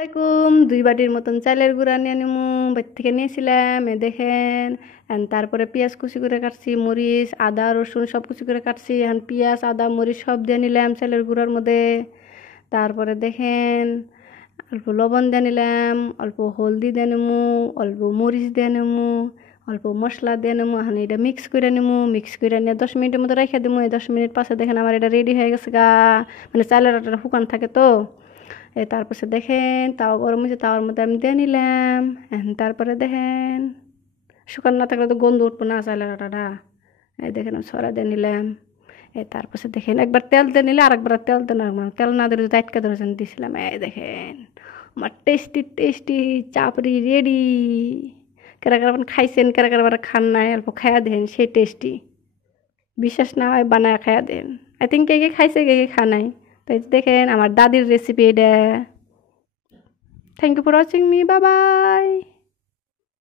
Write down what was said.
আসসালামাইকুম। 2 বাটির মতন চালের গুঁড়া নিয়ে নিমু, বাইর থেকে নিয়েছিলাম। দেখেন, তারপরে পেঁয়াজ কুচি করে কাটছি, মরিচ আদা রসুন সব কুচি করে কাটছি। এখন পেঁয়াজ আদা মরিচ সব দিয়ে নিলাম চালের গুঁড়ার মধ্যে। তারপরে দেখেন, অল্প লবণ দিয়ে নিলাম, অল্প হলদি দিয়ে নেবো, অল্প মরিচ দিয়ে নেবো, অল্প মশলা দিয়ে নেবো। এখন এটা মিক্স করে নেবো, মিক্স করে নিয়ে 10 মিনিটের মতো রেখে দেবো। এই 10 মিনিট পাশে দেখেন আমার এটা রেডি হয়ে গেছে গা। মানে চালের আটাটা শুকান থাকে তো। তারপরে দেখেন তাওয়া গরম হয়েছে, তাওয়ার মধ্যে আমি দিয়ে নিলাম। তারপরে দেখেন, শুকান না থাকলে তো গন্ধ উঠবো না চালের আটাটা। দেখেন আমি ছড়া দিয়ে নিলাম। তারপরে দেখেন একবার তেল দিয়ে নিলে আর একবার তেল দিয়ে না, তেল না দিলে আটকে ধরেছেন দিয়েছিলাম। দেখেন আমার টেস্টি টেস্টি চাপড়ি রেডি। কেরা কেরা খাইছেন, কেরা কেরা খান নাই, অল্প খায়া দেন, সেই টেস্টি। বিশ্বাস না হয় বানায় খায়া দেন। আই থিঙ্ক কে কে খাইছে, কে কে খা নাই। তাই দেখেন আমার দাদির রেসিপি এটা। Thank you for watching me, bye by.